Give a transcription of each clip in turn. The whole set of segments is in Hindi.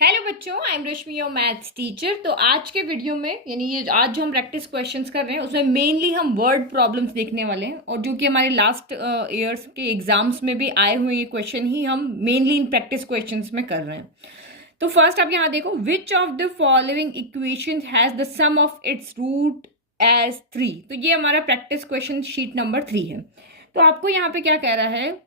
हेलो बच्चों, I am Rashmi your maths teacher. तो आज के वीडियो में यानी ये आज जो हम प्रैक्टिस क्वेश्चंस कर रहे हैं उसमें मेनली हम वर्ड प्रॉब्लम्स देखने वाले हैं, और जो कि हमारे लास्ट ईयर्स के एग्जाम्स में भी आए हुए ये क्वेश्चन ही हम मेनली इन प्रैक्टिस क्वेश्चंस में कर रहे हैं। तो फर्स्ट आप यहाँ देखो, which of the following equation has the sum of its root as 3। तो ये हमारा प्रैक्टिस क्वेश्चन शीट नंबर 3 है। तो आपको यहाँ पे क्या कह रहा है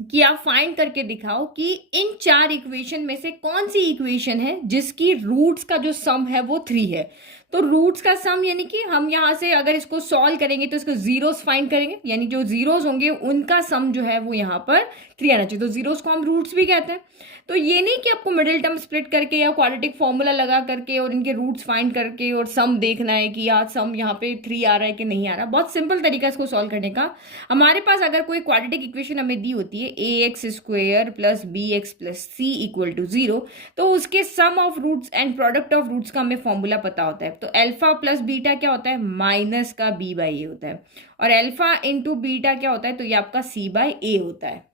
कि आप फाइंड करके दिखाओ कि इन चार इक्वेशन में से कौन सी इक्वेशन है जिसकी रूट्स का जो सम है वो 3 है। तो रूट्स का सम यानी कि हम यहां से अगर इसको सॉल्व करेंगे तो इसको जीरोस फाइंड करेंगे, यानी जो जीरोस होंगे उनका सम जो है वो यहाँ पर 3 आना चाहिए। तो जीरोस को हम रूट्स भी कहते हैं। तो ये नहीं कि आपको मिडिल टर्म स्प्लिट करके या क्वाड्रेटिक फॉर्मूला लगा करके और इनके रूट्स फाइंड करके और सम देखना है कि यार सम यहाँ पे 3 आ रहा है कि नहीं आ रहा। बहुत सिंपल तरीका इसको सॉल्व करने का। हमारे पास अगर कोई क्वाड्रेटिक इक्वेशन हमें दी होती है ax² plus bx plus c equal to 0, तो उसके sum of roots and product of roots का हमें फॉर्मूला पता होता है। तो अल्फा प्लस बीटा क्या होता है, माइनस का b बाई ए होता है, और अल्फा इंटू बीटा क्या होता है, तो ये आपका c बाई ए होता है।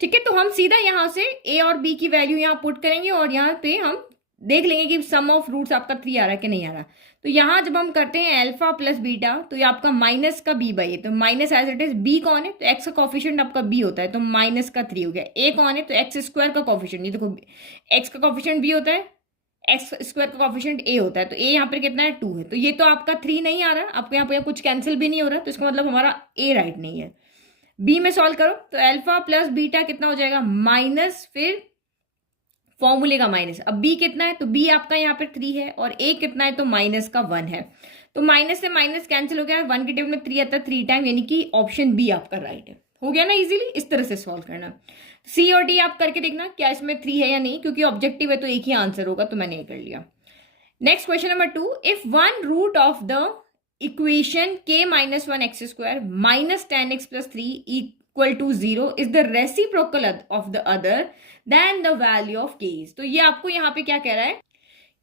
ठीक है, तो हम सीधा यहां से a और b की वैल्यू यहाँ पुट करेंगे और यहाँ पे हम देख लेंगे कि सम ऑफ रूट्स आपका 3 आ रहा है कि नहीं आ रहा। तो यहाँ जब हम करते हैं अल्फा प्लस बीटा, तो ये आपका माइनस का b बाई ए, तो minus as it is b कौन है, तो x का कॉफिशिएंट आपका b होता है, तो माइनस का 3 हो गया। a कौन है, तो एक्स स्क्वायर का कॉफिशिएंट, ये देखो x का कॉफिशिएंट b होता है, एक्स स्क्वायर का कॉफिशिएंट a होता है, तो a यहाँ पर कितना है, 2 है। तो ये तो आपका 3 नहीं आ रहा, आपको यहाँ पे कुछ कैंसिल भी नहीं हो रहा, तो इसका मतलब हमारा a राइट नहीं है। बी में सॉल्व करो तो अल्फा प्लस बीटा कितना हो जाएगा, माइनस फिर फॉर्मूले का माइनस। अब बी कितना है, तो बी आपका यहाँ पर 3 है, और ए कितना है, तो माइनस का 1 है। तो माइनस से माइनस कैंसिल हो गया, 1 के टेबल में 3 आता है 3 टाइम, यानी कि ऑप्शन बी आपका राइट है। हो गया ना इजीली, इस तरह से सॉल्व करना। सी और डी आप करके देखना क्या इसमें 3 है या नहीं, क्योंकि ऑब्जेक्टिव है तो एक ही आंसर होगा, तो मैंने ये कर लिया। Next question number 2, if one root of the equation k minus 1x² minus 10x plus 3 equal to 0 is the reciprocal of the other then the value of k। तो ये आपको यहाँ पे क्या कह रहा है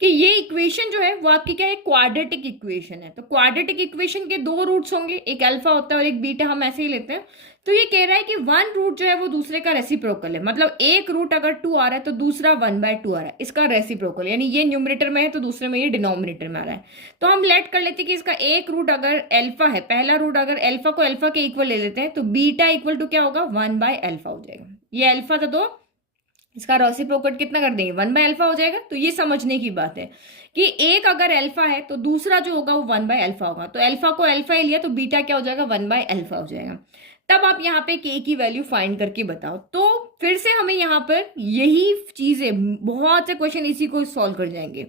कि ये इक्वेशन जो है वो आपकी क्या है, क्वाड्रेटिक इक्वेशन है। तो क्वाड्रेटिक इक्वेशन के दो रूट्स होंगे, एक अल्फा होता है और एक बीटा, हम ऐसे ही लेते हैं। तो ये कह रहा है कि वन रूट जो है वो दूसरे का रेसिप्रोकल है, मतलब एक रूट अगर 2 आ रहा है तो दूसरा 1/2 आ रहा है, इसका रेसिप्रोकल, यानी ये न्यूमरेटर में है तो दूसरे में ये डिनोमिनेटर में आ रहा है। तो हम लेट कर लेते हैं कि इसका एक रूट अगर अल्फा है, पहला रूट अगर अल्फा को अल्फा के इक्वल ले लेते हैं, तो बीटा इक्वल टू क्या होगा, 1/अल्फा हो जाएगा। ये अल्फा था तो इसका रेसिप्रोकल कितना कर देंगे, 1/अल्फा हो जाएगा। तो ये समझने की बात है कि एक अगर अल्फा है तो दूसरा जो होगा वो 1/अल्फा होगा। तो अल्फा को अल्फा ही लिया तो बीटा क्या हो जाएगा, 1/अल्फा हो जाएगा। तब आप यहाँ पे k की वैल्यू फाइंड करके बताओ। तो फिर से हमें यहाँ पर यही चीजें, बहुत से क्वेश्चन इसी को सॉल्व कर जाएंगे।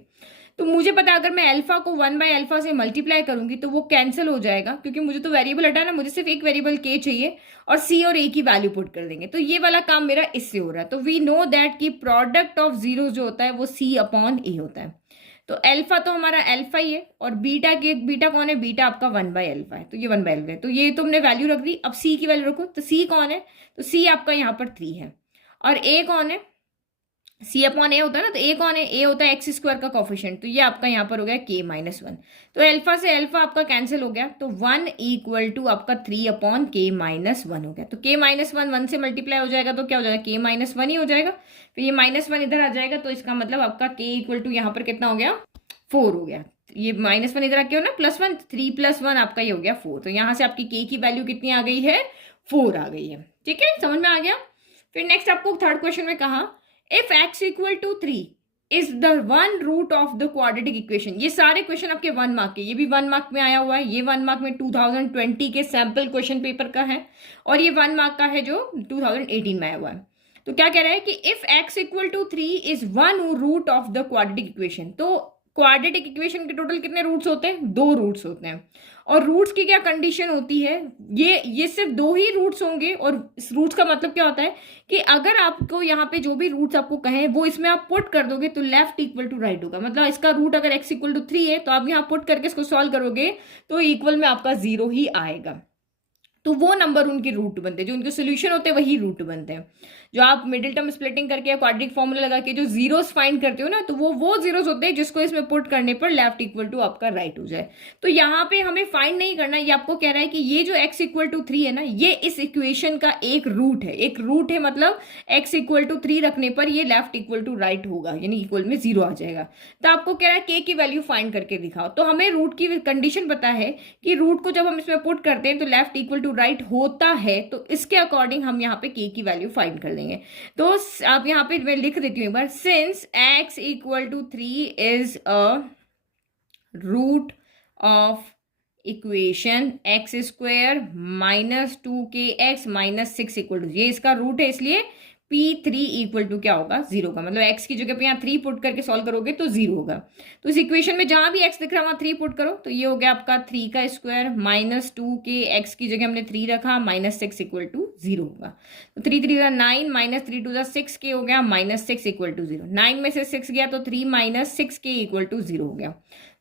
तो मुझे पता है अगर मैं अल्फा को 1/अल्फा से मल्टीप्लाई करूंगी तो वो कैंसिल हो जाएगा, क्योंकि मुझे तो वेरिएबल हटाना, मुझे सिर्फ एक वेरिएबल k चाहिए, और c और a की वैल्यू पुट कर देंगे। तो ये वाला काम मेरा इससे हो रहा है। तो वी नो दैट कि प्रोडक्ट ऑफ जीरो जो होता है वो c अपॉन a होता है। तो अल्फा तो हमारा अल्फा ही है, और बीटा कौन है, बीटा आपका 1/अल्फा है, तो ये 1/अल्फा है। तो ये तुमने वैल्यू रख दी। अब c की वैल्यू रखो, तो c कौन है, तो c आपका यहाँ पर 3 है, और a कौन है, सी अपॉन ए होता है ना, तो ए कौन है, ए होता है x² का कॉफिशिएंट, तो ये आपका यहाँ पर हो गया k माइनस 1। तो अल्फा से अल्फा आपका कैंसिल हो गया, तो 1 इक्वल टू आपका 3 अपॉन k माइनस 1 हो गया। तो k माइनस 1 से मल्टीप्लाई हो जाएगा तो क्या हो जाएगा, k माइनस 1 ही हो जाएगा। फिर ये -1 इधर आ जाएगा, तो इसका मतलब आपका k इक्वल टू यहाँ पर कितना हो गया, 4 हो गया। ये -1 इधर आके हो ना, +1, 3 + 1 आपका ये हो गया 4। तो यहाँ से आपकी k की वैल्यू कितनी आ गई है, 4 आ गई है। ठीक है, समझ में आ गया। फिर नेक्स्ट आपको थर्ड क्वेश्चन में कहा, if x equal to 3 is the one root of the quadratic equation. ये सारे क्वेश्चन आपके 1 मार्क के, ये भी 1 मार्क में आया हुआ है, ये 1 मार्क में 2020 के सैंपल क्वेश्चन पेपर का है, और ये 1 मार्क का है जो 2018 में आया हुआ है। तो क्या कह रहा है कि if x equal to 3 is one root of the quadratic equation. तो क्वाड्रेटिक इक्वेशन के टोटल कितने रूट्स होते हैं, 2 रूट्स होते हैं। और रूट्स की क्या कंडीशन होती है, ये सिर्फ 2 ही रूट्स होंगे। और इस रूट्स का मतलब क्या होता है कि अगर आपको यहाँ पे जो भी रूट्स आपको कहें वो इसमें आप पुट कर दोगे तो लेफ्ट इक्वल टू राइट होगा। मतलब इसका रूट अगर x इक्वल टू 3 है तो आप यहाँ पुट करके इसको सॉल्व करोगे तो इक्वल में आपका 0 ही आएगा। तो वो नंबर उनके रूट बनते हैं, जो उनके सोल्यूशन होते हैं वही रूट बनते हैं। जो आप मिडिल टर्म स्प्लिटिंग करके या क्वाड्रिक फॉर्मूला लगा के जो जीरोस फाइंड करते हो ना, तो वो जीरोस होते हैं जिसको इसमें पुट करने पर लेफ्ट इक्वल टू आपका राइट हो जाए। तो यहाँ पे हमें फाइंड नहीं करना, ये आपको कह रहा है कि ये जो x इक्वल टू 3 है ना, ये इस इक्वेशन का एक रूट है। एक रूट है मतलब x इक्वल टू 3 रखने पर ये लेफ्ट इक्वल टू राइट होगा, यानी इक्वल में 0 आ जाएगा। तो आपको कह रहा है k की वैल्यू फाइंड करके दिखाओ। तो हमें रूट की कंडीशन पता है कि रूट को जब हम इसमें पुट करते हैं तो लेफ्ट इक्वल टू राइट होता है, तो इसके अकॉर्डिंग हम यहाँ पे k की वैल्यू फाइंड कर लेंगे। तो आप यहाँ पे मैं लिख देती हूँ एक बार, since x equal to 3 is a root of equation x square minus 2kx minus 6 equal to, ये इसका रूट है, इसलिए P3 इक्वल टू क्या होगा, 0 का। मतलब x की जगह पे यहाँ 3 पुट करके सॉल्व करोगे तो 0 होगा। तो इस इक्वेशन में जहां भी x दिख रहा है वहां 3 पुट करो, तो ये हो गया आपका 3 का स्क्वायर माइनस 2k, x की जगह हमने 3 रखा, माइनस 6 इक्वल टू 0 होगा। तो 3 3 9 माइनस 3 2 6k हो गया, माइनस 6 इक्वल टू 0। 9 में से 6 गया तो 3 माइनस 6k इक्वल टू 0 हो गया।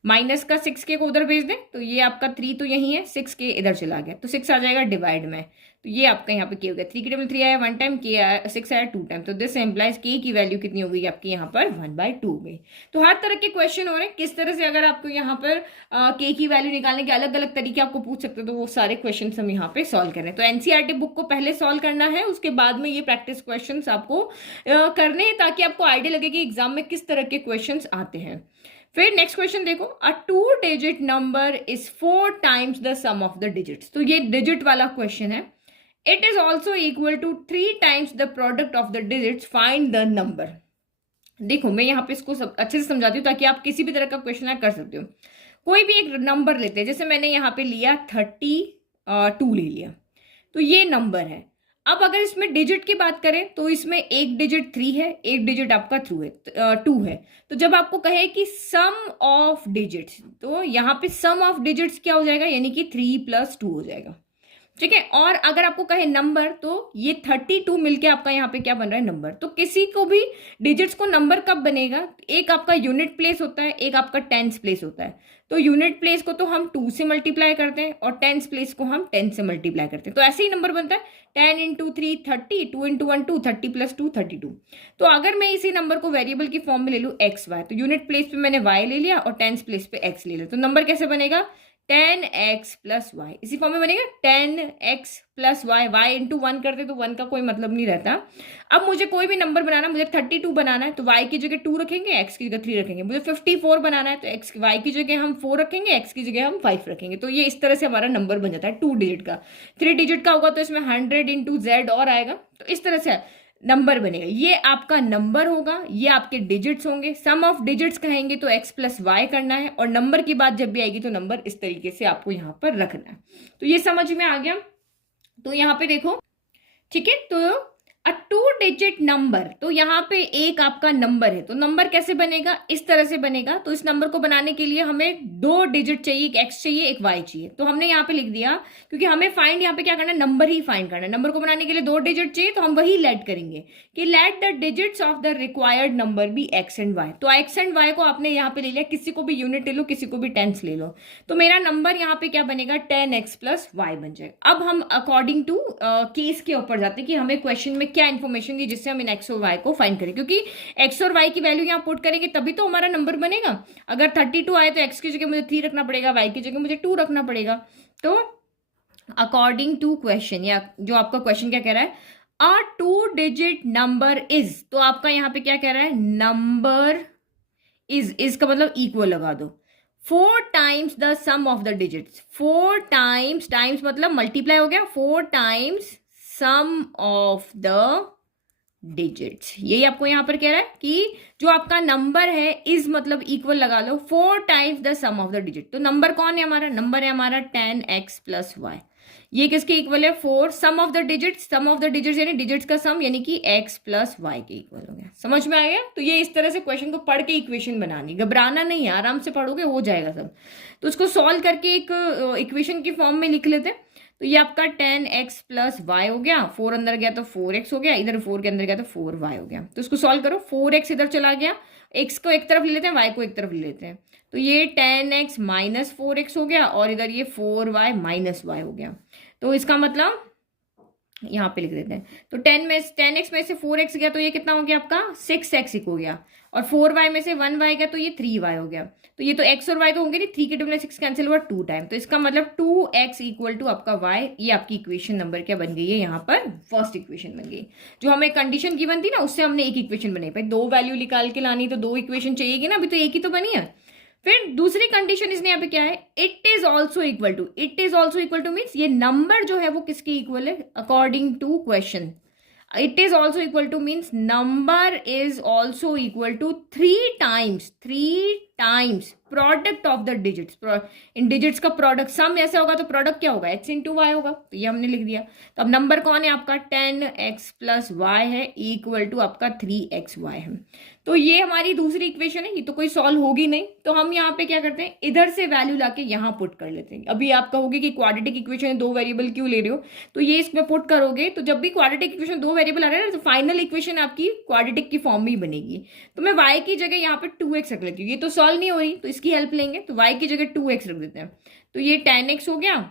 माइनस का 6k को उधर भेज दें तो ये आपका 3 तो यही है, 6k इधर चला गया, तो 6 आ जाएगा डिवाइड में। तो ये आपका यहाँ पे k हो गया, 3 की टेबल 3 आया 1 टाइम, k आया 6 आया 2 टाइम। तो दिस एम्प्लाइज k की वैल्यू कितनी हो गई आपकी यहाँ पर 1/2 हो गई। तो हर तरह के क्वेश्चन हो रहे हैं किस तरह से, अगर आपको यहाँ पर k की वैल्यू निकालने के अलग अलग तरीके आपको पूछ सकते हो, तो वो सारे क्वेश्चन हम यहाँ पे सॉल्व कर रहे हैं। तो एनसीईआरटी बुक को पहले सॉल्व करना है, उसके बाद में ये प्रैक्टिस क्वेश्चन आपको करने हैं, ताकि आपको आइडिया लगे कि एग्जाम में किस तरह के क्वेश्चन आते हैं। फिर नेक्स्ट क्वेश्चन देखो, a 2 digit number is 4 times the sum of the digits. तो ये डिजिट वाला क्वेश्चन है। It is also equal to 3 times the product of the digits, find the number. देखो मैं यहाँ पे इसको अच्छे से समझाती हूँ ताकि आप किसी भी तरह का क्वेश्चन कर सकते हो। कोई भी एक नंबर लेते हैं, जैसे मैंने यहाँ पे लिया 32 ले लिया, तो ये नंबर है। अब अगर इसमें डिजिट की बात करें तो इसमें एक डिजिट 3 है, एक डिजिट आपका 2 है। तो जब आपको कहे कि सम ऑफ डिजिट्स, तो यहाँ पे सम ऑफ डिजिट्स क्या हो जाएगा, यानी कि 3 + 2 हो जाएगा, ठीक है। और अगर आपको कहे नंबर, तो ये 32 मिलके आपका यहाँ पे क्या बन रहा है, नंबर। तो किसी को भी डिजिट्स को नंबर कब बनेगा, एक आपका यूनिट प्लेस होता है, एक आपका टेंस प्लेस होता है। तो यूनिट प्लेस को तो हम 2 से मल्टीप्लाई करते हैं और टेंस प्लेस को हम 10 से मल्टीप्लाई करते हैं। तो ऐसे ही नंबर बनता है 10 × 3 30, 2 × 1 2, 30 + 2 32। तो अगर मैं इसी नंबर को वेरिएबल की फॉर्म में ले लूँ एक्स वाई, तो यूनिट प्लेस पे मैंने वाई ले लिया और टेंस प्लेस पे एक्स ले लिया, तो नंबर कैसे बनेगा, 10x + y, इसी फॉर्म में बनेगा 10x + y। y इंटू 1 करते तो 1 का कोई मतलब नहीं रहता। अब मुझे कोई भी नंबर बनाना, मुझे 32 बनाना है तो y की जगह 2 रखेंगे, x की जगह 3 रखेंगे। मुझे 54 बनाना है तो y की जगह हम 4 रखेंगे, x की जगह हम 5 रखेंगे। तो ये इस तरह से हमारा नंबर बन जाता है 2 डिजिट का। 3 डिजिट का होगा तो इसमें 100 × z और आएगा, तो इस तरह से नंबर बनेगा। ये आपका नंबर होगा, ये आपके डिजिट्स होंगे। सम ऑफ डिजिट्स कहेंगे तो x + y करना है, और नंबर की बात जब भी आएगी तो नंबर इस तरीके से आपको यहां पर रखना है। तो ये समझ में आ गया। तो यहां पे देखो, ठीक है, तो अ 2 डिजिट नंबर, तो यहाँ पे एक आपका नंबर है, तो नंबर कैसे बनेगा, इस तरह से बनेगा। तो इस नंबर को बनाने के लिए हमें 2 डिजिट चाहिए, एक x चाहिए, एक y चाहिए। तो हमने यहाँ पे लिख दिया, क्योंकि हमें फाइंड यहाँ पे क्या करना है, नंबर ही फाइंड करना है। नंबर को बनाने के लिए 2 डिजिट चाहिए, तो हम वही लेट करेंगे कि let the digits of the required number be x and y। तो x एंड y को आपने यहाँ पे ले लिया, किसी को भी यूनिट ले लो, किसी को भी टेंस ले लो। तो मेरा नंबर यहाँ पे क्या बनेगा, 10x + y बन जाएगा। अब हम अकॉर्डिंग टू केस के ऊपर जाते हैं कि हमें क्वेश्चन में क्या इन्फॉर्मेशन दी जिससे हम इन x और y को फाइंड करें, क्योंकि x और y की वैल्यू यहाँ पुट करेंगे तभी तो हमारा नंबर बनेगा। अगर 32 आए तो x की जगह मुझे 3 रखना पड़ेगा, y की जगह मुझे 2 रखना पड़ेगा। तो अकॉर्डिंग टू क्वेश्चन, या जो आपका क्वेश्चन क्या कह रहा है, अ 2 डिजिट नंबर इज, तो आपका यहाँ पे क्या कह रहा है, नंबर इज का मतलब इक्वल लगा दो, 4 times the sum of the digits. 4 times मतलब मल्टीप्लाई हो गया, 4 times sum of the digits. यही आपको यहां पर कह रहा है कि जो आपका नंबर है इज मतलब इक्वल लगा लो, 4 times the sum of the digit. तो नंबर कौन है हमारा, नंबर है हमारा 10x + y। ये किसके इक्वल है, 4 sum of the digits, sum of the digits यानी डिजिट्स का सम, यानी कि x + y के इक्वल हो गया। समझ में आ गया। तो ये इस तरह से क्वेश्चन को पढ़ के इक्वेशन बनानी, घबराना नहीं है, आराम से पढ़ोगे हो जाएगा सब। तो उसको सॉल्व करके एक इक्वेशन की फॉर्म में लिख लेते हैं। तो ये आपका 10x + y हो गया, 4 अंदर गया तो 4x हो गया, इधर 4 के अंदर गया तो 4y हो गया। तो इसको सॉल्व करो, 4x इधर चला गया, x को एक तरफ ले लेते हैं, y को एक तरफ ले लेते हैं। तो ये 10x - 4x हो गया, और इधर ये 4y - y हो गया। तो इसका मतलब यहाँ पे लिख देते हैं। तो 10x में से 4x गया तो ये कितना हो गया आपका 6x हो गया, और 4y में से 1y गया तो ये 3y हो गया। तो ये तो x और y तो होंगे नहीं, 3 के 2 में 6 कैंसिल हुआ 2 टाइम, तो इसका मतलब 2x इक्वल टू आपका y। ये आपकी इक्वेशन नंबर क्या बन गई है, यहाँ पर फर्स्ट इक्वेशन बन गई। जो हमें कंडीशन गिवन थी ना, उससे हमने एक इक्वेशन बनाई। भाई दो वैल्यू निकाल के लानी तो दो इक्वेशन चाहिएगी ना, अभी तो एक ही तो बनी है। फिर दूसरी कंडीशन इसने यहाँ पे क्या है, it is also equal to. It is also equal to means ये नंबर जो है वो किसके इक्वल है, according to question. It is also equal to means number is also equal to 3 times product of the digits. इन डिजिट्स का प्रोडक्ट सम ऐसा होगा तो प्रोडक्ट क्या होगा, x इंटू वाई होगा। तो ये हमने लिख दिया। तो अब नंबर कौन है आपका, 10x प्लस वाई है, इक्वल टू आपका 3xy है। तो ये हमारी दूसरी इक्वेशन है, ये तो कोई सॉल्व होगी नहीं। तो हम यहाँ पे क्या करते हैं, इधर से वैल्यू लाके यहाँ पुट कर लेते हैं। अभी आप कहोगे कि क्वाड्रेटिक इक्वेशन है, दो वेरिएबल क्यों ले रहे हो, तो ये इसमें पुट करोगे तो जब भी क्वाड्रेटिक इक्वेशन दो वेरिएबल आ रहा है ना, तो फाइनल इक्वेशन आपकी क्वाड्रेटिक की फॉर्म में ही बनेगी। तो मैं y की जगह यहाँ पे 2x रख लेती हूँ, ये तो सॉल्व नहीं हो रही तो इसकी हेल्प लेंगे। तो y की जगह 2x रख देते हैं, तो ये 10x हो गया।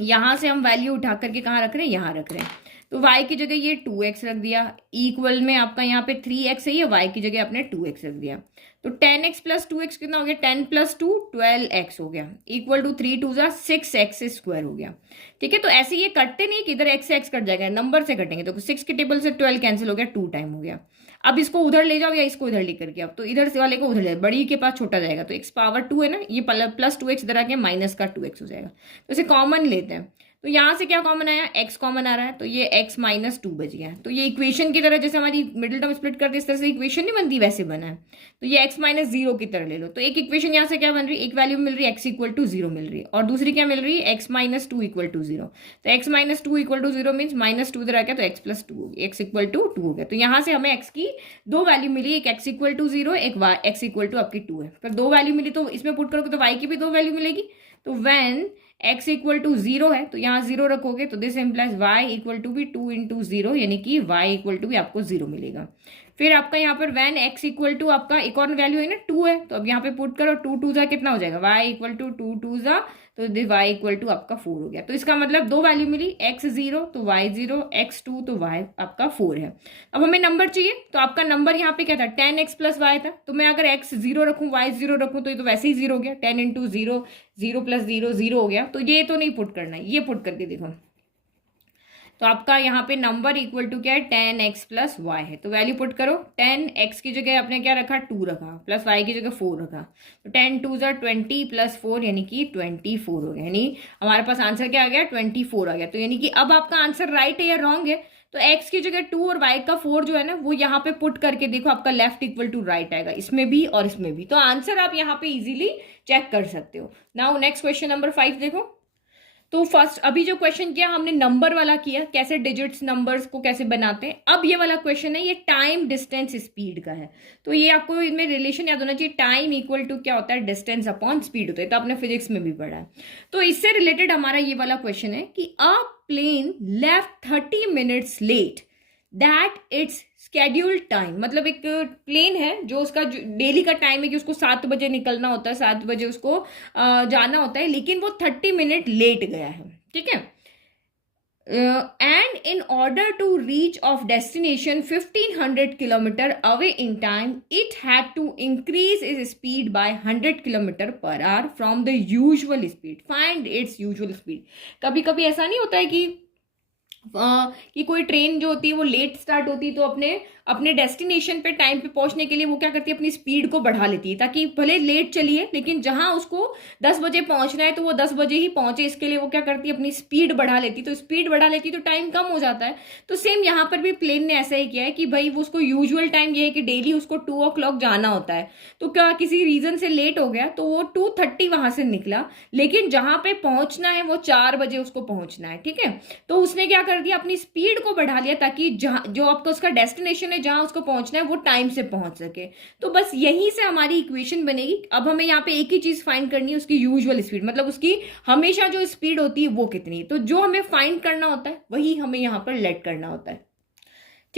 यहां से हम वैल्यू उठा करके कहाँ रख रहे हैं, यहाँ रख रहे हैं। तो y की जगह ये 2x रख दिया, इक्वल में आपका यहाँ पे 3x है, ये y की जगह आपने 2x रख दिया। तो 10x प्लस 2x कितना हो गया, 10 प्लस 2 12x हो गया, इक्वल टू 3 2 6x स्क्वायर हो गया। ठीक है, तो ऐसे ये कटते नहीं कि इधर x कट जाएगा, नंबर से कटेंगे। तो 6 के टेबल से 12 कैंसिल हो गया, 2 टाइम हो गया। अब इसको उधर ले जाओ या इसको इधर लेकर के, अब तो इधर से वाले को उधर ले, बड़ी के पास छोटा जाएगा, तो x पावर 2 है ना, ये प्लस 2x इधर आके माइनस का 2x हो जाएगा। तो इसे कॉमन लेते हैं, तो यहाँ से क्या कॉमन आया, x कॉमन आ रहा है, तो ये x माइनस 2 बच गया। तो ये इक्वेशन की तरह, जैसे हमारी मिडिल टर्म स्प्लिट करते इस तरह से इक्वेशन नहीं बनती, वैसे बना है। तो ये x माइनस 0 की तरह ले लो। तो एक इक्वेशन यहाँ से क्या बन रही है, एक वैल्यू मिल रही है x इक्वल टू 0 मिल रही है, और दूसरी क्या मिल रही है, x माइनस 2 इक्वल टू 0। तो x minus 2 equal to 0 means minus 2 इधर आ गया, तो x प्लस 2 होगी, x इक्वल टू 2 हो गया। तो यहाँ से हमें x की दो वैल्यू मिली, एक x इक्वल टू 0, एक x इक्वल टू आपकी 2 है। फिर दो वैल्यू मिली तो इसमें पुट करोगे तो y की भी दो वैल्यू मिलेगी। तो व्हेन x इक्वल टू 0 है तो यहाँ 0 रखोगे, तो this implies y equal to भी 2 इंटू 0, यानी कि y इक्वल टू भी आपको 0 मिलेगा। फिर आपका यहाँ पर वैन x इक्वल टू आपका एक और वैल्यू है ना 2 है, तो अब यहाँ पे पुट करो, 2 2 कितना हो जाएगा, y इक्वल टू 2 2 तो y इक्वल टू आपका 4 हो गया। तो इसका मतलब दो वैल्यू मिली, x 0 तो y 0, x 2 तो y आपका 4 है। अब हमें नंबर चाहिए, तो आपका नंबर यहाँ पे क्या था, 10x प्लस वाई था। तो मैं अगर x 0 रखूँ, y 0 रखूँ, तो ये तो वैसे ही 0 हो गया, 10 इंटू 0, 0 प्लस 0 0 हो गया। तो ये तो नहीं पुट करना है, ये पुट करके देखो। तो आपका यहाँ पे नंबर इक्वल टू क्या है, 10x प्लस वाई है। तो वैल्यू पुट करो, 10x की जगह आपने क्या रखा, 2 रखा, प्लस y की जगह 4 रखा। तो 10 2 20 प्लस 4 यानी कि 24 हो गया, यानी हमारे पास आंसर क्या आ गया, 24 आ गया। तो यानी कि अब आपका आंसर राइट है या रॉन्ग है। तो x की जगह 2 और y का 4 जो है ना, वो यहाँ पे पुट करके देखो, आपका लेफ्ट इक्वल टू राइट आएगा, इसमें भी और इसमें भी। तो आंसर आप यहाँ पे इजीली चेक कर सकते हो। नाउ नेक्स्ट क्वेश्चन नंबर 5 देखो। तो फर्स्ट अभी जो क्वेश्चन किया हमने नंबर वाला किया, कैसे डिजिट्स नंबर्स को कैसे बनाते हैं। अब ये वाला क्वेश्चन है, ये टाइम डिस्टेंस स्पीड का है। तो ये आपको इनमें रिलेशन याद होना चाहिए, टाइम इक्वल टू क्या होता है, डिस्टेंस अपॉन स्पीड होता है। तो आपने फिजिक्स में भी पढ़ा है। तो इससे रिलेटेड हमारा ये वाला क्वेश्चन है कि a plane left 30 minutes late that its scheduled time. मतलब एक प्लेन है जो उसका डेली का टाइम है कि उसको 7 बजे निकलना होता है, 7 बजे उसको जाना होता है, लेकिन वो 30 मिनट लेट गया है। ठीक है, and in order to reach of destination 1500 kilometre away in time, it had to increase its speed by 100 kilometre per hour from the usual speed, find its usual speed. कभी कभी ऐसा नहीं होता है कि कोई ट्रेन जो होती है वो लेट स्टार्ट होती है, तो अपने डेस्टिनेशन पे टाइम पे पहुंचने के लिए वो क्या करती है, अपनी स्पीड को बढ़ा लेती है, ताकि भले लेट चलिए लेकिन जहां उसको 10 बजे पहुंचना है तो वो 10 बजे ही पहुंचे। इसके लिए वो क्या करती है, अपनी स्पीड बढ़ा लेती। तो स्पीड बढ़ा लेती तो टाइम कम हो जाता है। तो सेम यहाँ पर भी प्लेन ने ऐसा ही किया है कि भाई वो उसको यूजुअल टाइम ये है कि डेली उसको 2 o'clock जाना होता है। तो क्या किसी रीजन से लेट हो गया तो वो 2:30 वहां से निकला, लेकिन जहां पे पहुंचना है वो 4 बजे उसको पहुंचना है। ठीक है, तो उसने क्या कर दिया, अपनी स्पीड को बढ़ा लिया, ताकि जो आपका उसका डेस्टिनेशन है, जहां उसको पहुंचना है, वो टाइम से पहुंच सके। तो बस यहीं से हमारी इक्वेशन बनेगी। अब हमें यहाँ पे एक ही चीज फाइंड करनी है, उसकी यूजुअल स्पीड, मतलब उसकी हमेशा जो स्पीड होती है वो कितनी है। तो जो हमें फाइंड करना होता है वही हमें यहाँ पर लेट करना होता है।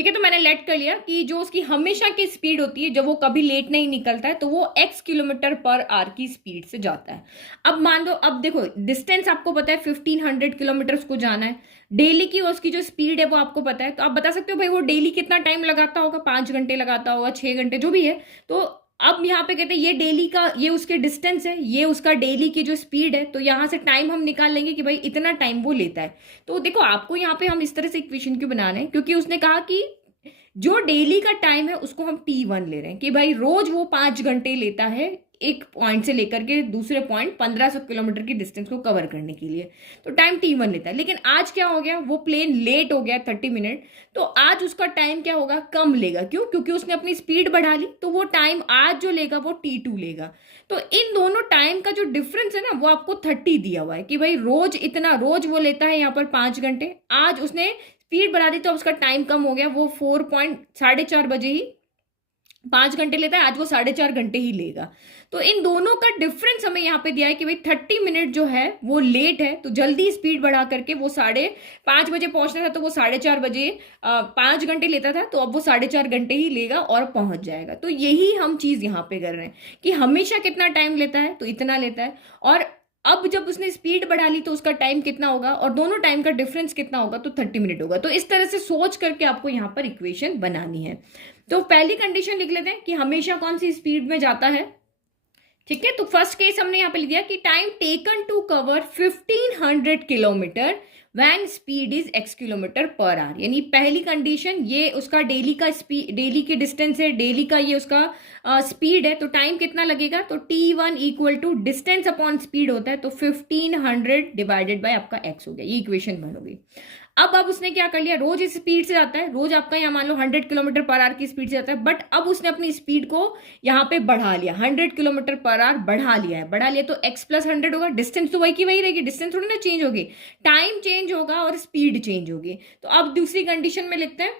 ठीक है, तो मैंने लेट कर लिया कि जो उसकी हमेशा की स्पीड होती है, जब वो कभी लेट नहीं निकलता है, तो वो x किलोमीटर पर आवर की स्पीड से जाता है। अब मान लो, अब देखो डिस्टेंस आपको पता है 1500 किलोमीटर उसको जाना है, डेली की उसकी जो स्पीड है वो आपको पता है, तो आप बता सकते हो भाई वो डेली कितना टाइम लगाता होगा, 5 घंटे लगाता होगा, 6 घंटे, जो भी है। तो अब यहाँ पे कहते हैं ये डेली का, ये उसके डिस्टेंस है, ये उसका डेली की जो स्पीड है, तो यहाँ से टाइम हम निकाल लेंगे कि भाई इतना टाइम वो लेता है। तो देखो आपको यहाँ पे हम इस तरह से इक्वेशन क्यों बना रहे हैं, क्योंकि उसने कहा कि जो डेली का टाइम है उसको हम T1 ले रहे हैं, कि भाई रोज वो 5 घंटे लेता है एक पॉइंट से लेकर के दूसरे पॉइंट 1500 किलोमीटर की डिस्टेंस को कवर करने के लिए, तो टाइम T1 लेता है। लेकिन आज क्या हो गया, वो प्लेन लेट हो गया 30 मिनट, तो आज उसका टाइम क्या होगा, कम लेगा। क्यों? क्योंकि उसने अपनी स्पीड बढ़ा ली, तो वो टाइम आज जो लेगा वो T2 लेगा। तो इन दोनों टाइम का जो डिफरेंस है ना, वो आपको 30 दिया हुआ है कि भाई रोज इतना, रोज वो लेता है यहाँ पर 5 घंटे, आज उसने स्पीड बढ़ा दी तो उसका टाइम कम हो गया, वो 4.4 बजे ही 5 घंटे लेता है, आज वो 4.5 घंटे ही लेगा। तो इन दोनों का डिफरेंस हमें यहाँ पे दिया है कि भाई 30 मिनट जो है वो लेट है, तो जल्दी स्पीड बढ़ा करके वो 5:30 बजे पहुंचना था, तो वो 4:30 बजे 5 घंटे लेता था, तो अब वो 4.5 घंटे ही लेगा और पहुंच जाएगा। तो यही हम चीज यहाँ पे कर रहे हैं कि हमेशा कितना टाइम लेता है, तो इतना लेता है, और अब जब उसने स्पीड बढ़ा ली तो उसका टाइम कितना होगा, और दोनों टाइम का डिफरेंस कितना होगा, तो 30 मिनट होगा। तो इस तरह से सोच करके आपको यहाँ पर इक्वेशन बनानी है। तो पहली कंडीशन लिख लेते हैं कि हमेशा कौन सी स्पीड में जाता है। ठीक है, तो फर्स्ट केस हमने यहाँ पे लिख दिया कि time taken to cover 1500 kilometre when speed is x kilometre per hour. यानी पहली कंडीशन, ये उसका डेली का स्पीड, डेली की डिस्टेंस है, डेली का ये उसका स्पीड है, तो टाइम कितना लगेगा, तो T1 equal to distance upon speed होता है, तो 1500 डिवाइडेड बाय आपका x हो गया। ये इक्वेशन बनोगी। अब उसने क्या कर लिया, रोज इस स्पीड से जाता है, रोज आपका यहाँ मान लो 100 किलोमीटर पर आवर की स्पीड से जाता है, बट अब उसने अपनी स्पीड को यहाँ पे बढ़ा लिया, 100 किलोमीटर पर आवर बढ़ा लिया है। बढ़ा लिया तो x प्लस 100 होगा, डिस्टेंस तो वही की वही रहेगी, डिस्टेंस थोड़ी ना चेंज होगी, टाइम चेंज होगा और स्पीड चेंज होगी। तो अब दूसरी कंडीशन में लिखते हैं।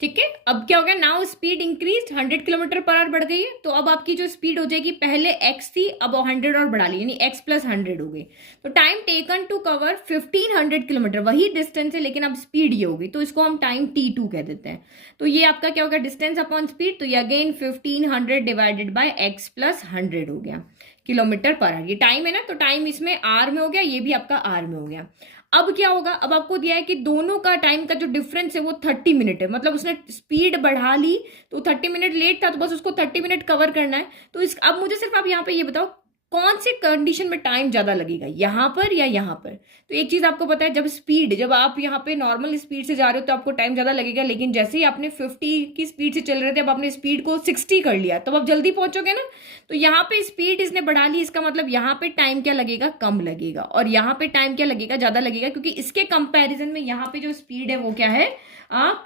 ठीक है, अब क्या हो गया, now speed increase, 100 kilometre per our बढ़ गई है, तो अब आपकी जो स्पीड हो जाएगी, पहले x थी, अब 100 और बढ़ा ली, यानी x प्लस 100 हो गई। तो time taken to cover 1500 kilometre, वही डिस्टेंस है लेकिन अब स्पीड ये होगी, तो इसको हम टाइम T2 कह देते हैं। तो ये आपका क्या हो गया, डिस्टेंस अपॉन स्पीड, तो ये again 1500 divided by x plus 100 हो गया किलोमीटर पर आवर। ये टाइम है ना, तो टाइम इसमें आर में हो गया, ये भी आपका आर में हो गया। अब क्या होगा, अब आपको दिया है कि दोनों का टाइम का जो डिफरेंस है वो 30 मिनट है, मतलब उसने स्पीड बढ़ा ली तो 30 मिनट लेट था, तो बस उसको 30 मिनट कवर करना है। तो इस, अब मुझे सिर्फ आप यहाँ पे ये बताओ कौन से कंडीशन में टाइम ज्यादा लगेगा, यहाँ पर या यहाँ पर। तो एक चीज आपको पता है, जब स्पीड, जब आप यहाँ पे नॉर्मल स्पीड से जा रहे हो तो आपको टाइम ज्यादा लगेगा, लेकिन जैसे ही आपने 50 की स्पीड से चल रहे थे, अब आपने स्पीड को 60 कर लिया, तब आप जल्दी पहुंचोगे ना। तो यहाँ पे स्पीड इसने बढ़ा ली, इसका मतलब यहाँ पे टाइम क्या लगेगा, कम लगेगा, और यहाँ पे टाइम क्या लगेगा, ज्यादा लगेगा, क्योंकि इसके कंपैरिजन में यहाँ पे जो स्पीड है वो क्या है,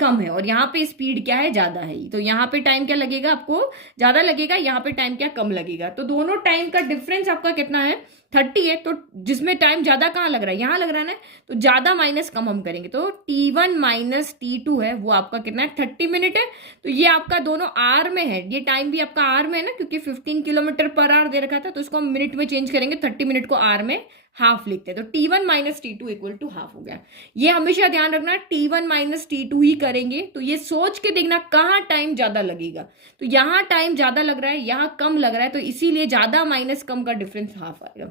कम है, और यहाँ पे स्पीड क्या है, ज्यादा है। तो यहाँ पे टाइम क्या लगेगा, आपको ज्यादा लगेगा, यहाँ पे टाइम क्या, कम लगेगा। तो दोनों टाइम का डिफरेंस आपका कितना है, 30 है। तो जिसमें टाइम ज्यादा कहाँ लग रहा है, यहाँ लग रहा है ना, तो ज्यादा माइनस कम हम करेंगे, तो T1 माइनस T2 है, वो आपका कितना है, 30 मिनट है। तो ये आपका दोनों आर में है, ये टाइम भी आपका आर में है ना, क्योंकि 15 किलोमीटर पर आवर दे रखा था, तो इसको हम मिनट में चेंज करेंगे, 30 मिनट को आर में हाफ लिखते हैं, तो T1 minus T2 equal to half हो गया। ये हमेशा ध्यान रखना, T1 माइनस T2 ही करेंगे, तो ये सोच के देखना कहाँ टाइम ज्यादा लगेगा। तो यहाँ टाइम ज्यादा लग रहा है, यहाँ कम लग रहा है, तो इसीलिए ज्यादा माइनस कम का डिफरेंस हाफ आएगा।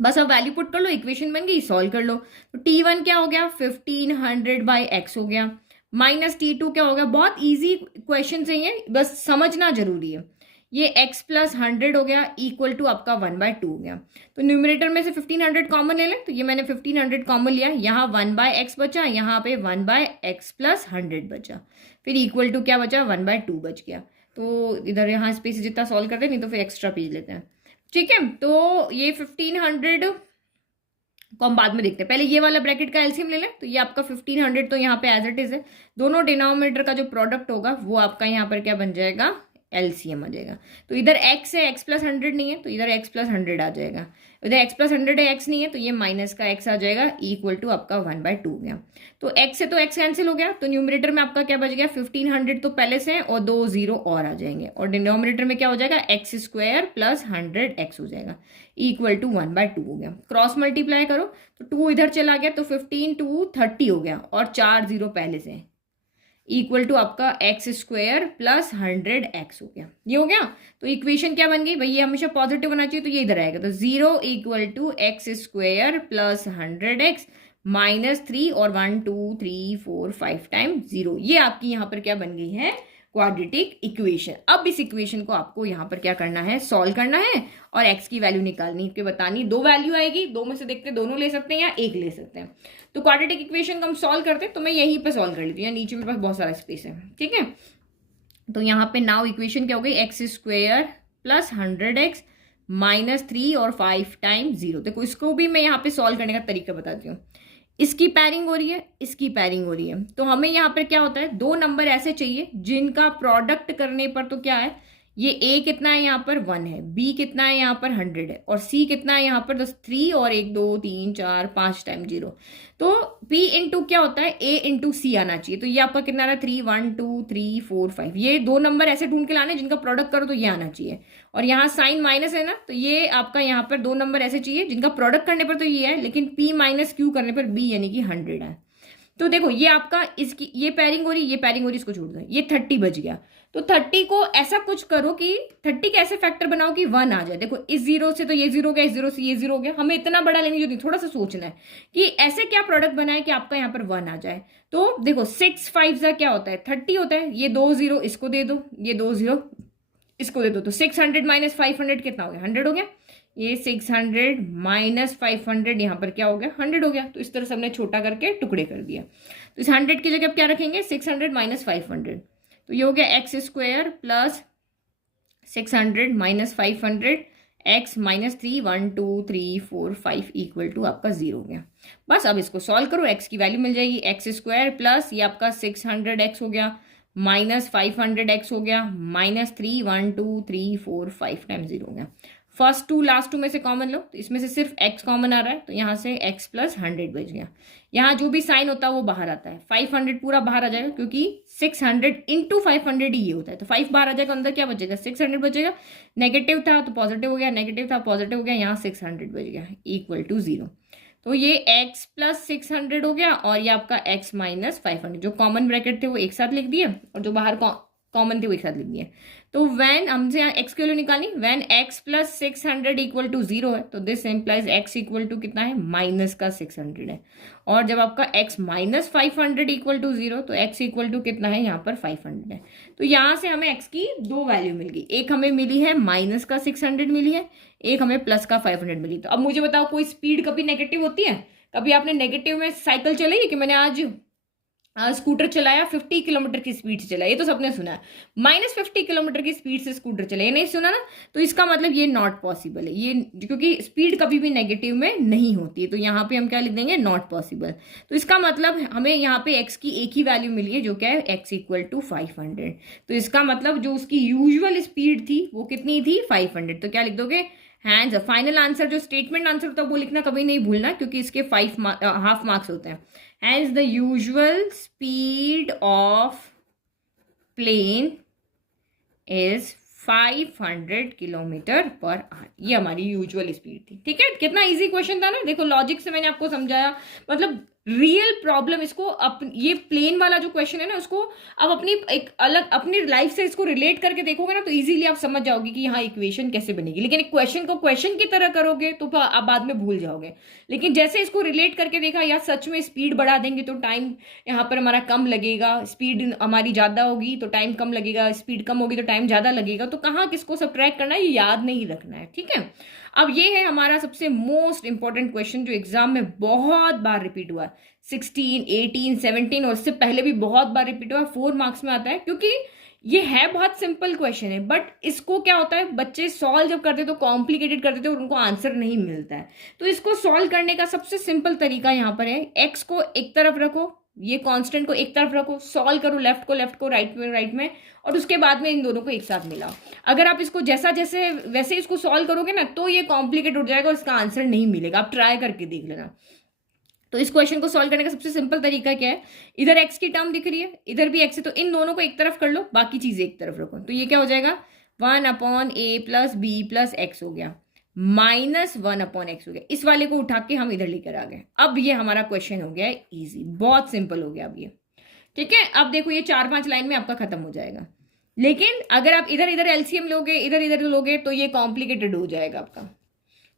बस अब वैल्यू पुट कर लो, इक्वेशन बन गई, सॉल्व कर लो। तो T1 क्या हो गया, 1500 बाई x हो गया, माइनस T2 क्या हो गया, बहुत ईजी क्वेश्चन है ये, बस समझना जरूरी है। ये x प्लस 100 हो गया इक्वल टू आपका 1/2 हो गया। तो न्यूमरेटर में से 1500 कॉमन ले लें, तो ये मैंने 1500 कॉमन लिया, यहाँ 1/x बचा, यहाँ पे 1/x प्लस 100 बचा, फिर इक्वल टू क्या बचा, 1/2 बच गया। तो इधर यहाँ स्पेस जितना सॉल्व करते हैं, नहीं तो फिर एक्स्ट्रा पेज लेते हैं। ठीक है, तो ये 1500 को हम बाद में देखते हैं, पहले ये वाला ब्रैकेट का एलसीएम ले लें। तो ये आपका 1500 तो यहाँ पे एज इट इज है, दोनों डिनोमिनेटर का जो प्रोडक्ट होगा वो आपका यहाँ पर क्या बन जाएगा, एलसीएम आ जाएगा। तो इधर x है, x प्लस 100 नहीं है, तो इधर x प्लस 100 आ जाएगा, इधर x प्लस 100 है, x नहीं है, तो ये माइनस का x आ जाएगा इक्वल टू आपका 1/2 गया। तो x से तो x कैंसिल हो गया, तो न्यूमरेटर में आपका क्या बच गया, 1500 तो पहले से है, और 2 0 और आ जाएंगे, और डिनोमिनेटर में क्या हो जाएगा, x स्क्वायर प्लस 100x हो जाएगा इक्वल टू 1/2 हो गया। क्रॉस मल्टीप्लाई करो, तो 2 इधर चला गया, तो 15 2 30 हो गया, और 4 0 पहले से इक्वल टू आपका एक्स स्क्वायर प्लस 100x हो गया। ये हो गया। तो इक्वेशन क्या बन गई भाई, ये हमेशा पॉजिटिव होना चाहिए, तो ये इधर आएगा। तो 0 equal to x square plus 100x minus 3 और 1 2 3 4 5 टाइम 0। ये आपकी यहाँ पर क्या बन गई है, क्वाड्रेटिक इक्वेशन। अब इस इक्वेशन को आपको यहाँ पर क्या करना है, सॉल्व करना है और x की वैल्यू निकालनी है, बतानी। दो वैल्यू आएगी, दो में से देखते हैं, दोनों ले सकते हैं या एक ले सकते हैं। तो क्वाड्रेटिक इक्वेशन को हम सॉल्व करते हैं, तो मैं यहीं पे सॉल्व कर लेती हूँ, नीचे मेरे पास बहुत सारा स्पेस है, ठीक है। तो यहाँ पे नाउ इक्वेशन क्या हो गई, x square plus 100x minus 3 और 5 टाइम 0। देखो इसको भी मैं यहाँ पे सॉल्व करने का तरीका बताती हूँ। इसकी पैरिंग हो रही है, इसकी पैरिंग हो रही है, तो हमें यहाँ पर क्या होता है, दो नंबर ऐसे चाहिए जिनका प्रोडक्ट करने पर तो क्या है, ये a कितना है यहाँ पर 1 है, b कितना है यहाँ पर 100 है, और c कितना है यहाँ पर 3 और 1 2 3 4 5 टाइम 0। तो p इंटू क्या होता है, a इंटू c आना चाहिए। तो ये आपका कितना रहा 3 1 2 3 4 5। ये दो नंबर ऐसे ढूंढ के लाने जिनका प्रोडक्ट करो तो ये आना चाहिए। और यहाँ साइन माइनस है ना, तो ये आपका यहाँ पर दो नंबर ऐसे चाहिए जिनका प्रोडक्ट करने पर तो ये है, लेकिन p माइनस क्यू करने पर b यानी कि 100 है। तो देखो ये आपका इसकी ये पैरिंग हो रही, ये पैरिंग हो रही, इसको छोड़ दो, ये 30 बच गया। तो 30 को ऐसा कुछ करो कि 30 का ऐसे फैक्टर बनाओ कि 1 आ जाए। देखो इस 0 से तो ये 0 हो गया, इस 0 से ये 0 हो गया। हमें इतना बड़ा लेने की जरूरत नहीं, थोड़ा सा सोचना है कि ऐसे क्या प्रोडक्ट बनाए कि आपका यहाँ पर 1 आ जाए। तो देखो 6 5 का क्या होता है, 30 होता है। ये 2 0 इसको दे दो, ये 2 0 इसको दे दो, तो 600 माइनस 500 कितना हो गया, 100 हो गया। ये 600 माइनस 500 यहाँ पर क्या हो गया, 100 हो गया। तो इस तरह से हमने छोटा करके टुकड़े कर दिया। तो इस 100 की जगह क्या रखेंगे, 600 माइनस 500। तो ये हो गया x square plus 600 minus 500 x minus 3 1 2 3 4 5 equal to आपका 0 हो गया। बस अब इसको सॉल्व करो, एक्स की वैल्यू मिल जाएगी, एक्स स्क्वायर प्लस ये आपका 600x हो गया माइनस 500x हो गया माइनस 3 1 2 3 4 5 टाइम 0 हो गया। फर्स्ट टू लास्ट टू में से कॉमन लो, तो इसमें से सिर्फ x कॉमन आ रहा है, तो यहाँ से x प्लस 100 बच गया। यहाँ जो भी साइन होता है वो बाहर आता है, 500 पूरा बाहर आ जाएगा क्योंकि 600 इंटू 500 ही ये होता है। तो 5 बाहर आ जाएगा, अंदर क्या बचेगा, 600 बचेगा। नेगेटिव था तो पॉजिटिव हो गया, नेगेटिव था पॉजिटिव हो गया, यहाँ 600 बच गया इक्वल टू 0। तो ये x प्लस 600 हो गया और ये आपका x माइनस 500। जो कॉमन ब्रैकेट थे वो एक साथ लिख दिए और जो बाहर कॉमन थे वो एक साथ लिख दिए। तो व्हेन हमसे यहाँ x की वैल्यू निकालनी, when x plus 600 equal to 0 है, तो this implies x equal to कितना है, माइनस का 600 है। और जब आपका x माइनस 500 इक्वल टू 0, तो x इक्वल टू कितना है, यहाँ पर 500 है। तो यहाँ से हमें x की दो वैल्यू मिल गई, एक हमें मिली है माइनस का 600 मिली है, एक हमें प्लस का 500 मिली। तो अब मुझे बताओ, कोई स्पीड कभी नेगेटिव होती है? कभी आपने नेगेटिव में साइकिल चलाई है कि मैंने आज स्कूटर चलाया 50 किलोमीटर की स्पीड से चला, ये तो सबने सुना है। माइनस 50 किलोमीटर की स्पीड से स्कूटर चला, ये नहीं सुना ना? तो इसका मतलब ये नॉट पॉसिबल है, ये क्योंकि स्पीड कभी भी नेगेटिव में नहीं होती है। तो यहाँ पे हम क्या लिख देंगे, नॉट पॉसिबल। तो इसका मतलब हमें यहाँ पे x की एक ही वैल्यू मिली है, जो क्या है, x इक्वल टू 500। तो इसका मतलब जो उसकी यूजुअल स्पीड थी वो कितनी थी, 500। तो क्या लिख दोगे, हैंड्स। फाइनल आंसर जो स्टेटमेंट आंसर होता है वो लिखना कभी नहीं भूलना, क्योंकि इसके 5 हाफ मार्क्स होते हैं। Hence the usual speed of plane is 500 kilometre per hour. ये हमारी यूजुअल स्पीड थी, ठीक है। कितना इजी क्वेश्चन था ना, देखो लॉजिक से मैंने आपको समझाया, मतलब रियल प्रॉब्लम। इसको ये प्लेन वाला जो क्वेश्चन है ना, उसको अब अपनी एक अलग अपनी लाइफ से इसको रिलेट करके देखोगे ना, तो इजीली आप समझ जाओगे कि यहाँ इक्वेशन कैसे बनेगी। लेकिन एक क्वेश्चन को क्वेश्चन की तरह करोगे तो आप बाद में भूल जाओगे। लेकिन जैसे इसको रिलेट करके देखा, यार सच में स्पीड बढ़ा देंगे तो टाइम यहाँ पर हमारा कम लगेगा, स्पीड हमारी ज्यादा होगी तो टाइम कम लगेगा, स्पीड कम होगी तो टाइम ज्यादा लगेगा। तो कहाँ किसको सबट्रैक्ट करना है, ये याद नहीं रखना है, ठीक है। अब ये है हमारा सबसे मोस्ट इंपॉर्टेंट क्वेश्चन, जो एग्जाम में बहुत बार रिपीट हुआ है, 16 18 17 और इससे पहले भी बहुत बार रिपीट हुआ है। 4 मार्क्स में आता है, क्योंकि ये है बहुत सिंपल क्वेश्चन है, बट इसको क्या होता है, बच्चे सॉल्व जब करते तो कॉम्प्लिकेटेड करते थे और उनको आंसर नहीं मिलता है। तो इसको सॉल्व करने का सबसे सिंपल तरीका यहाँ पर है, एक्स को एक तरफ रखो, ये कांस्टेंट को एक तरफ रखो, सॉल्व करो लेफ्ट को राइट में, और उसके बाद में इन दोनों को एक साथ मिलाओ। अगर आप इसको जैसा जैसे वैसे इसको सॉल्व करोगे ना, तो ये कॉम्प्लिकेट हो जाएगा और इसका आंसर नहीं मिलेगा। आप ट्राई करके देख लेना। तो इस क्वेश्चन को सॉल्व करने का सबसे सिंपल तरीका क्या है, इधर एक्स की टर्म दिख रही है, इधर भी एक्स है, तो इन दोनों को एक तरफ कर लो, बाकी चीजें एक तरफ रखो। तो ये क्या हो जाएगा, 1/a plus B plus x हो गया, माइनस 1/x हो गया। इस वाले को उठा के हम इधर लेकर आ गए। अब ये हमारा क्वेश्चन हो गया इजी, बहुत सिंपल हो गया अब ये, ठीक है, अब देखो ये 4-5 लाइन में आपका खत्म हो जाएगा। लेकिन अगर आप इधर इधर एलसीएम लोगे, इधर इधर लोगे, तो ये कॉम्प्लिकेटेड हो जाएगा आपका।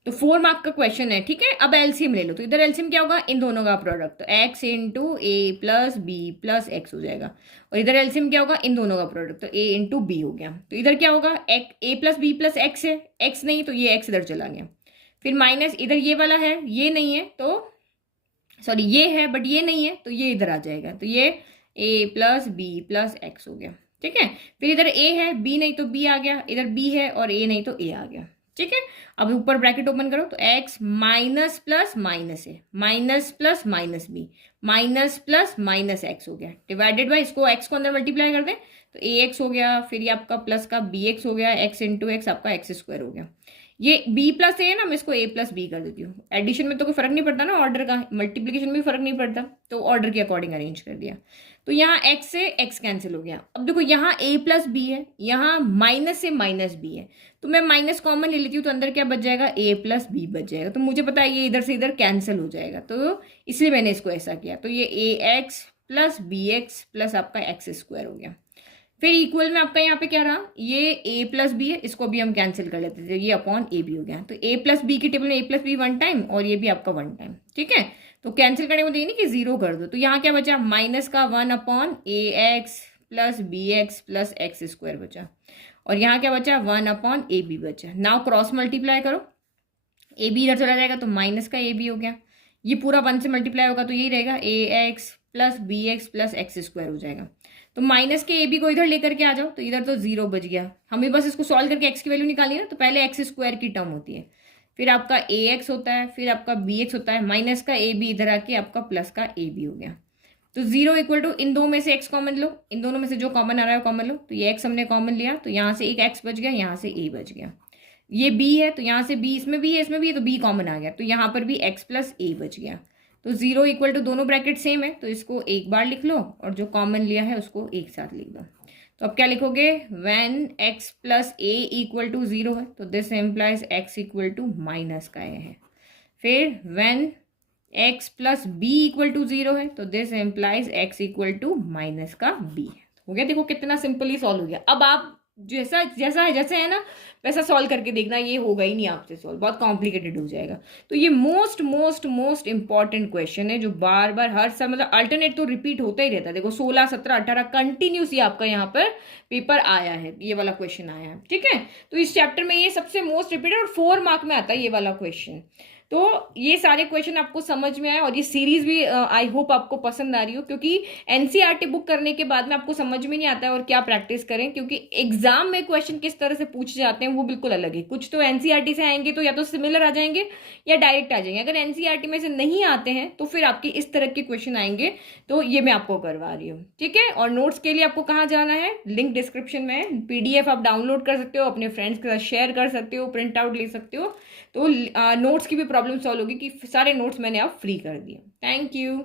तो 4 मार्क का क्वेश्चन है, ठीक है। अब एलसीएम ले लो, तो इधर एलसीएम क्या होगा, इन दोनों का प्रोडक्ट, तो एक्स इंटू ए प्लस बी प्लस एक्स हो जाएगा। और इधर एलसीएम क्या होगा, इन दोनों का प्रोडक्ट, तो ए इंटू बी हो गया। तो इधर क्या होगा, ए प्लस बी प्लस एक्स है, एक्स नहीं तो ये एक्स इधर चला गया। फिर माइनस इधर ये वाला है, ये नहीं है तो सॉरी ये है बट ये नहीं है, तो ये इधर आ जाएगा। तो ये ए प्लस बी प्लस एक्स हो गया, ठीक है। फिर इधर ए है, बी नहीं तो बी आ गया, इधर बी है और ए नहीं तो ए आ गया, ठीक है। अब ऊपर ब्रैकेट ओपन करो, तो x minus plus minus a minus plus minus b minus plus minus x हो गया, डिवाइडेड बाई, इसको एक्स को अंदर मल्टीप्लाई कर दें तो ए एक्स हो गया, फिर ये आपका प्लस का बी एक्स हो गया, एक्स इंटू एक्स आपका एक्स स्क्वायर हो गया। ये b प्लस ए है ना, मैं इसको a प्लस बी कर देती हूँ। एडिशन में तो कोई फर्क नहीं पड़ता ना ऑर्डर का, मल्टीप्लीकेशन में भी फर्क नहीं पड़ता, तो ऑर्डर के अकॉर्डिंग अरेंज कर दिया। तो यहाँ x से x कैंसिल हो गया। अब देखो यहाँ a प्लस बी है, यहाँ माइनस से माइनस बी है, तो मैं माइनस कॉमन ले लेती हूँ, तो अंदर क्या बच जाएगा, a प्लस बी बच जाएगा। तो मुझे पता है ये इधर से इधर कैंसिल हो जाएगा, तो इसलिए मैंने इसको ऐसा किया। तो ये a x plus b x plus आपका एक्स स्क्वायर हो गया। फिर इक्वल में आपका यहाँ पे क्या रहा, ये a प्लस बी है, इसको भी हम कैंसिल कर लेते थे, ये अपॉन ए बी हो गया। तो a प्लस बी की टेबल में a प्लस बी 1 टाइम और ये भी आपका 1 टाइम, ठीक है। तो कैंसिल करने को देखिए नहीं कि 0 कर दो, तो यहाँ क्या बचा, माइनस का 1 upon a x plus b x plus x square बचा। और यहाँ क्या बचा, 1 अपॉन ए बी बचा। नाउ क्रॉस मल्टीप्लाई करो, ए बी इधर चला जाएगा तो माइनस का ए बी हो गया, ये पूरा 1 से मल्टीप्लाई होगा तो यही रहेगा, a x plus b x plus x square हो जाएगा। तो माइनस के ए बी को इधर लेकर के आ जाओ, तो इधर तो 0 बच गया। हमें बस इसको सॉल्व करके एक्स की वैल्यू निकालनी है ना, तो पहले एक्स स्क्वायर की टर्म होती है, फिर आपका ए एक्स होता है, फिर आपका बी एक्स होता है, माइनस का ए बी इधर आके आपका प्लस का ए बी हो गया। तो 0 इक्वल टू, इन दो में से एक्स कॉमन लो, इन दोनों में से जो कॉमन आ रहा है कॉमन लो। तो ये एक्स हमने कॉमन लिया, तो यहाँ से एक एक्स बच गया, यहाँ से ए बच गया। ये बी है तो यहाँ से बी, इसमें भी है इसमें भी है, तो बी कॉमन आ गया, तो यहाँ पर भी एक्स प्लस ए बच गया। तो 0 इक्वल टू, दोनों ब्रैकेट सेम है तो इसको एक बार लिख लो, और जो कॉमन लिया है उसको एक साथ लिख दो। तो अब क्या लिखोगे, when x plus a equal to 0 है, तो this implies x equal to minus का ए है। फिर when x plus b equal to 0 है, तो this implies x equal to minus का b है। हो गया, देखो कितना सिंपली सॉल्व हो गया। अब आप जैसा जैसे है ना वैसा सॉल्व करके देखना, ये होगा ही नहीं आपसे सॉल्व, बहुत कॉम्प्लिकेटेड हो जाएगा। तो ये most most most important question है, जो बार बार हर समय मतलब अल्टरनेट तो रिपीट होता ही रहता है। देखो 16 17 18 कंटिन्यूस ये आपका यहाँ पर पेपर आया है, ये वाला क्वेश्चन आया है, ठीक है। तो इस चैप्टर में ये सबसे मोस्ट रिपीटेड और 4 मार्क में आता है ये वाला क्वेश्चन। तो ये सारे क्वेश्चन आपको समझ में आए, और ये सीरीज भी आई होप आपको पसंद आ रही हो, क्योंकि एनसीईआरटी बुक करने के बाद में आपको समझ में नहीं आता है और क्या प्रैक्टिस करें, क्योंकि एग्जाम में क्वेश्चन किस तरह से पूछे जाते हैं वो बिल्कुल अलग है। कुछ तो एनसीईआरटी से आएंगे तो या तो सिमिलर आ जाएंगे या डायरेक्ट आ जाएंगे। अगर एनसीईआरटी में से नहीं आते हैं तो फिर आपके इस तरह के क्वेश्चन आएंगे, तो ये मैं आपको करवा रही हूँ, ठीक है। और नोट्स के लिए आपको कहाँ जाना है, लिंक डिस्क्रिप्शन में है, पीडीएफ आप डाउनलोड कर सकते हो, अपने फ्रेंड्स के साथ शेयर कर सकते हो, प्रिंट आउट ले सकते हो। तो नोट्स की भी प्रॉब्लम सॉल्व होगी कि सारे नोट्स मैंने अब फ्री कर दिए। Thank you.